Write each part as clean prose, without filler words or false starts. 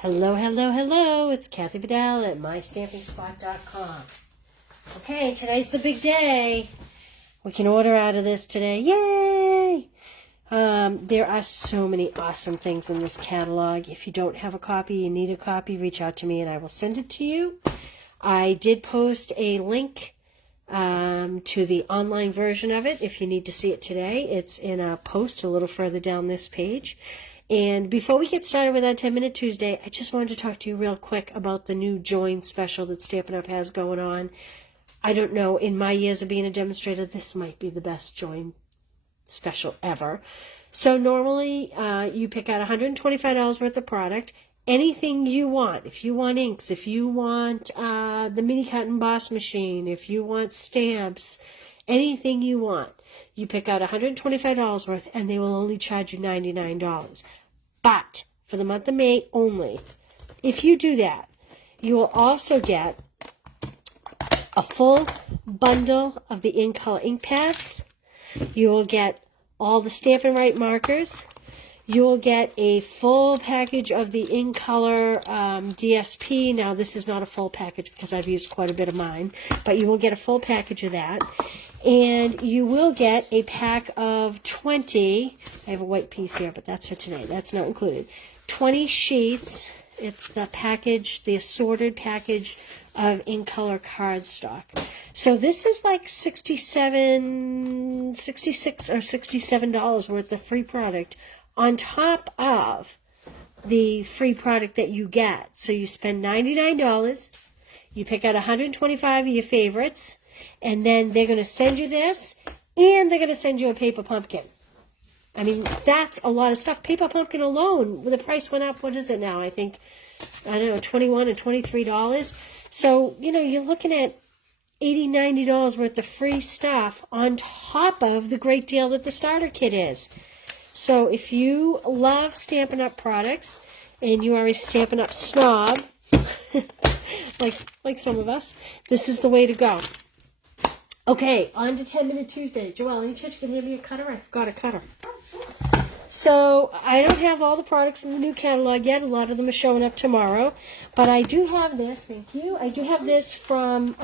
Hello, hello, hello. It's Kathy Bedell at MyStampingSpot.com. Okay, today's the big day. We can order out of this today. Yay! There are so many awesome things in this catalog. If you don't have a copy, you need a copy, reach out to me and I will send it to you. I did post a link to the online version of it. If you need to see it today, it's in a post a little further down this page. And before we get started with our 10-Minute Tuesday, I just wanted to talk to you real quick about the new Join special that Stampin'Up has going on. I don't know, in my years of being a demonstrator, this might be the best Join special ever. So normally you pick out $125 worth of product, anything you want. If you want inks, if you want the mini cut and emboss machine, if you want stamps, anything you want. You pick out $125 worth, and they will only charge you $99. But for the month of May only, if you do that, you will also get a full bundle of the in-color ink pads. You will get all the Stampin' Right markers. You will get a full package of the in-color DSP. Now, this is not a full package because I've used quite a bit of mine, but you will get a full package of that. And you will get a pack of 20, I have a white piece here, but that's for today. That's not included. 20 sheets. It's the package, the assorted package of in-color cardstock. So this is like $66 or $67 worth of free product on top of the free product that you get. So you spend $99, you pick out 125 of your favorites, and then they're going to send you this, and they're going to send you a paper pumpkin. I mean, that's a lot of stuff. Paper pumpkin alone, the price went up, what is it now? I think, I don't know, $21 or $23. So, you know, you're looking at $80, $90 worth of free stuff on top of the great deal that the starter kit is. So if you love Stampin' Up! Products, and you are a Stampin' Up! Snob, like some of us, this is the way to go. Okay, on to 10-Minute Tuesday. Joelle, any chance you can hand me a cutter? I forgot a cutter. So, I don't have all the products in the new catalog yet. A lot of them are showing up tomorrow. But I do have this, thank you. I do have this from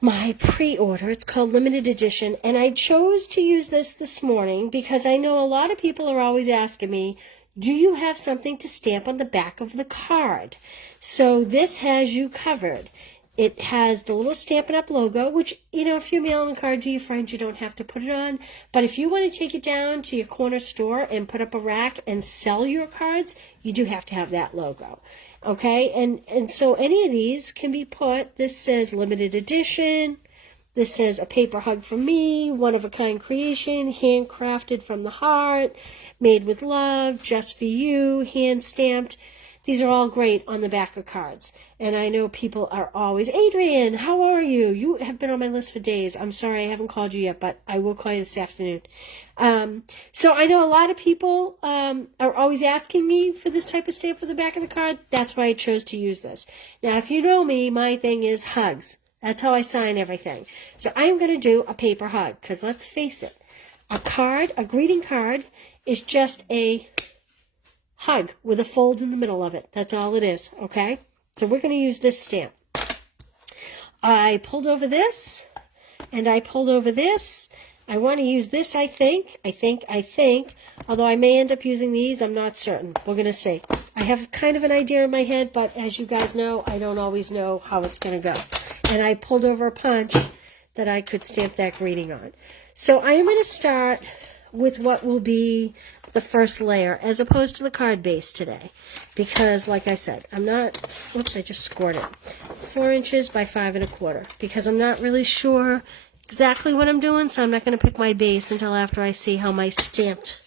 my pre-order. It's called Limited Edition. And I chose to use this morning because I know a lot of people are always asking me, do you have something to stamp on the back of the card? So, this has you covered. It has the little Stampin' Up! Logo, which, you know, if you're mailing a card to your friends, you don't have to put it on. But if you want to take it down to your corner store and put up a rack and sell your cards, you do have to have that logo. Okay? And so any of these can be put. This says limited edition. This says a paper hug from me, one-of-a-kind creation, handcrafted from the heart, made with love, just for you, hand-stamped. These are all great on the back of cards. And I know people are always, Adrienne, how are you? You have been on my list for days. I'm sorry I haven't called you yet, but I will call you this afternoon. So I know a lot of people are always asking me for this type of stamp for the back of the card. That's why I chose to use this. Now, if you know me, my thing is hugs. That's how I sign everything. So I am going to do a paper hug, because let's face it, a card, a greeting card, is just a hug with a fold in the middle of it. That's all it is, okay? So we're going to use this stamp. I pulled over this, and I pulled over this. I want to use this, I think. Although I may end up using these, I'm not certain. We're going to see. I have kind of an idea in my head, but as you guys know, I don't always know how it's going to go. And I pulled over a punch that I could stamp that greeting on. So I am going to start with what will be the first layer, as opposed to the card base today. Because, like I said, I'm not, whoops, I just scored it. 4 inches by 5 1/4. Because I'm not really sure exactly what I'm doing, so I'm not going to pick my base until after I see how my stamped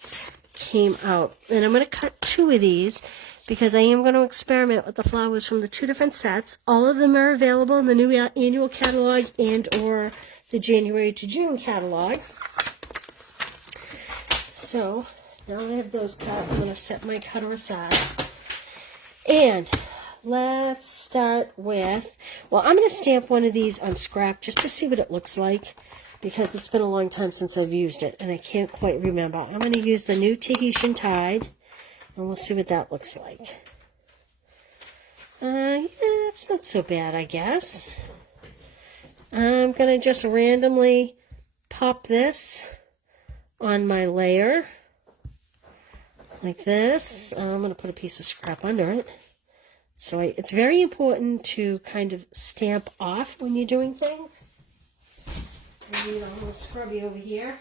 came out. And I'm going to cut 2 of these, because I am going to experiment with the flowers from the 2 different sets. All of them are available in the new annual catalog and or the January to June catalog. So, now I have those cut. I'm going to set my cutter aside. And let's start with, well, I'm going to stamp one of these on scrap just to see what it looks like, because it's been a long time since I've used it, and I can't quite remember. I'm going to use the new Tahitian Tide, And we'll see what that looks like. Yeah, it's not so bad, I guess. I'm going to just randomly pop this on my layer like this. I'm going to put a piece of scrap under it. So it's very important to kind of stamp off when you're doing things. And, you know, I'm going to scrubby over here.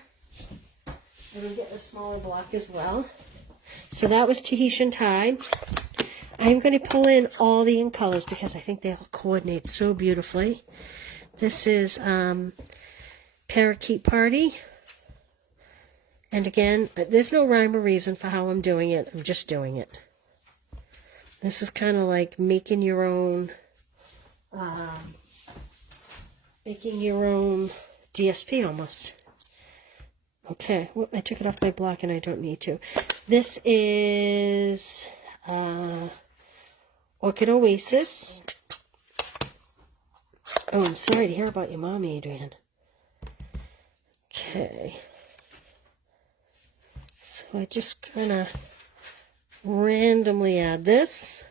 And I'm getting a smaller block as well. So that was Tahitian Tide. I'm going to pull in all the in colors because I think they all coordinate so beautifully. This is Parakeet Party. And again, there's no rhyme or reason for how I'm doing it. I'm just doing it. This is kind of like making your own DSP almost. Okay, well, I took it off my block and I don't need to. This is Orchid Oasis. Oh, I'm sorry to hear about your mom, Adrian. Okay. So I just kind of randomly add this.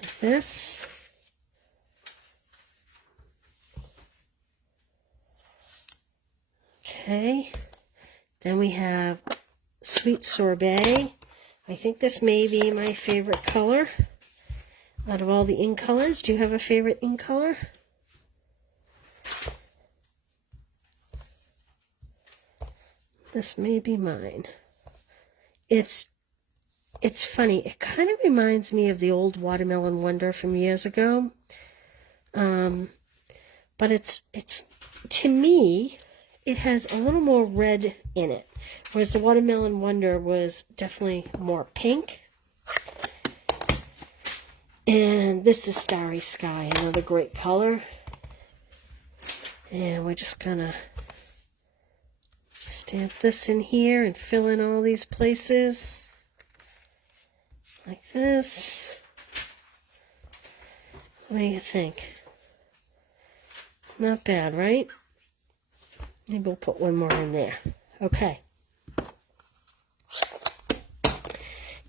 Like this. Okay. Then we have Sweet Sorbet. I think this may be my favorite color out of all the ink colors. Do you have a favorite ink color? This may be mine. It's funny. It kind of reminds me of the old Watermelon Wonder from years ago. But it's to me, it has a little more red in it, whereas the Watermelon Wonder was definitely more pink. And this is Starry Sky, another great color. And we're just gonna stamp this in here and fill in all these places like this. What do you think? Not bad, right? Maybe we'll put one more in there. Okay.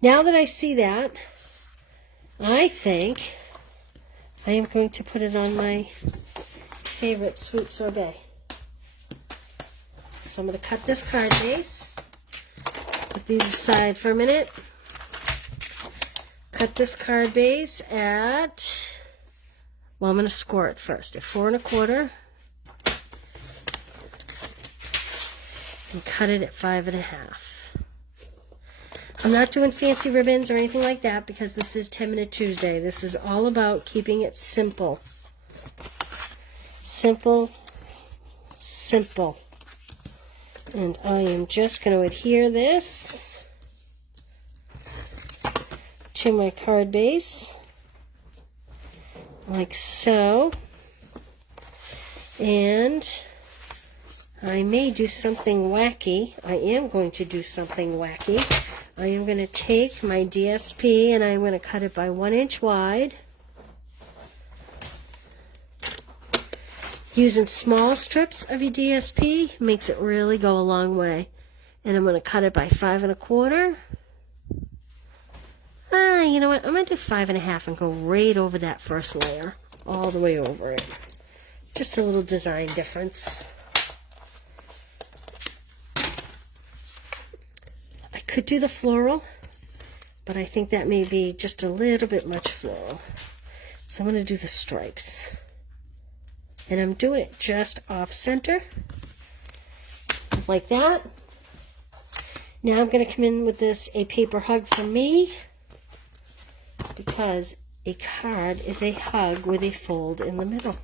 Now that I see that, I think I am going to put it on my favorite Sweet Sorbet. So I'm going to cut this card base, put these aside for a minute, cut this card base at, well, I'm going to score it first, at 4 1/4, and cut it at 5 1/2. I'm not doing fancy ribbons or anything like that because this is 10-Minute Tuesday. This is all about keeping it simple. Simple, simple. And I am just going to adhere this to my card base, like so. And I may do something wacky. I am going to do something wacky. I am going to take my DSP and I'm going to cut it by 1 inch wide. Using small strips of your DSP makes it really go a long way. And I'm going to cut it by 5 1/4. You know what? I'm going to do 5 1/2 and go right over that first layer. All the way over it. Just a little design difference. I could do the floral, but I think that may be just a little bit much floral. So I'm going to do the stripes. And I'm doing it just off center, like that. Now I'm going to come in with this, a paper hug for me, because a card is a hug with a fold in the middle.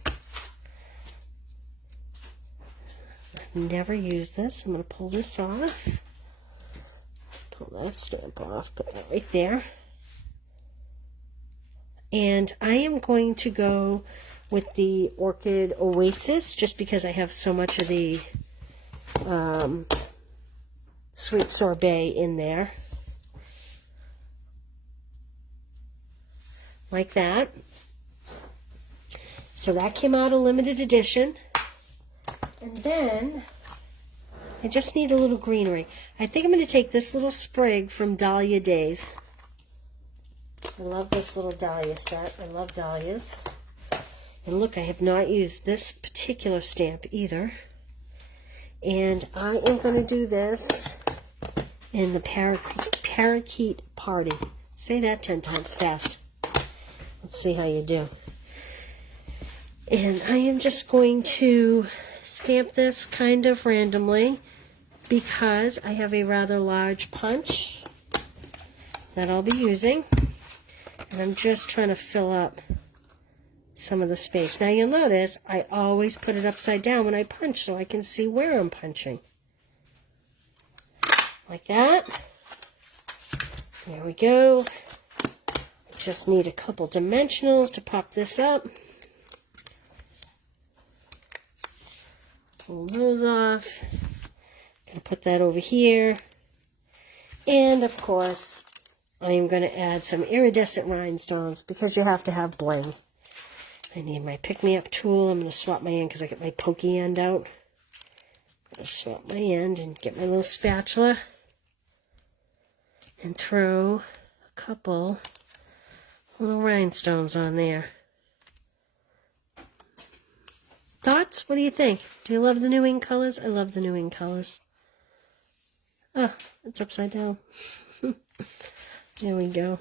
I've never used this. I'm going to pull this off. Pull that stamp off, put that right there. And I am going to go with the Orchid Oasis, just because I have so much of the Sweet Sorbet in there. Like that. So that came out a limited edition. And then I just need a little greenery. I think I'm going to take this little sprig from Dahlia Days. I love this little dahlia set. I love dahlias. And look, I have not used this particular stamp either. And I am going to do this in the parakeet party. Say that 10 times fast. Let's see how you do. And I am just going to stamp this kind of randomly because I have a rather large punch that I'll be using. And I'm just trying to fill up some of the space. Now you'll notice I always put it upside down when I punch so I can see where I'm punching. Like that. There we go. Just need a couple dimensionals to pop this up. Pull those off. Gonna put that over here. And of course, I am going to add some iridescent rhinestones because you have to have bling. I need my pick-me-up tool. I'm going to swap my end because I get my pokey end out. I'm going to swap my end and get my little spatula and throw a couple little rhinestones on there. Thoughts? What do you think? Do you love the new ink colors? I love the new ink colors. Oh, it's upside down. There we go.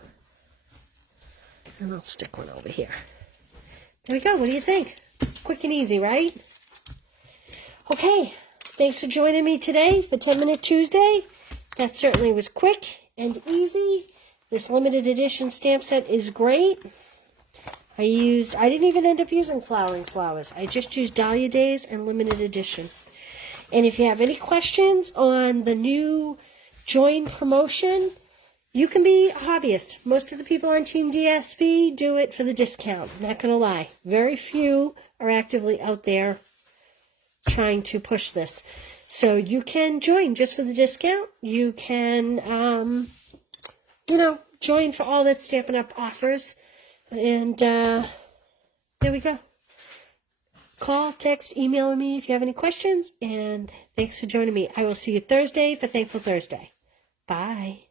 And I'll stick one over here. There we go. What do you think? Quick and easy, right? Okay. Thanks for joining me today for 10-Minute Tuesday. That certainly was quick and easy. This limited edition stamp set is great. I didn't even end up using flowering flowers. I just used Dahlia Days and limited edition. And if you have any questions on the new join promotion, you can be a hobbyist. Most of the people on Team DSB do it for the discount. Not going to lie. Very few are actively out there trying to push this. So you can join just for the discount. You can, join for all that Stampin' Up! Offers. And there we go. Call, text, email me if you have any questions. And thanks for joining me. I will see you Thursday for Thankful Thursday. Bye.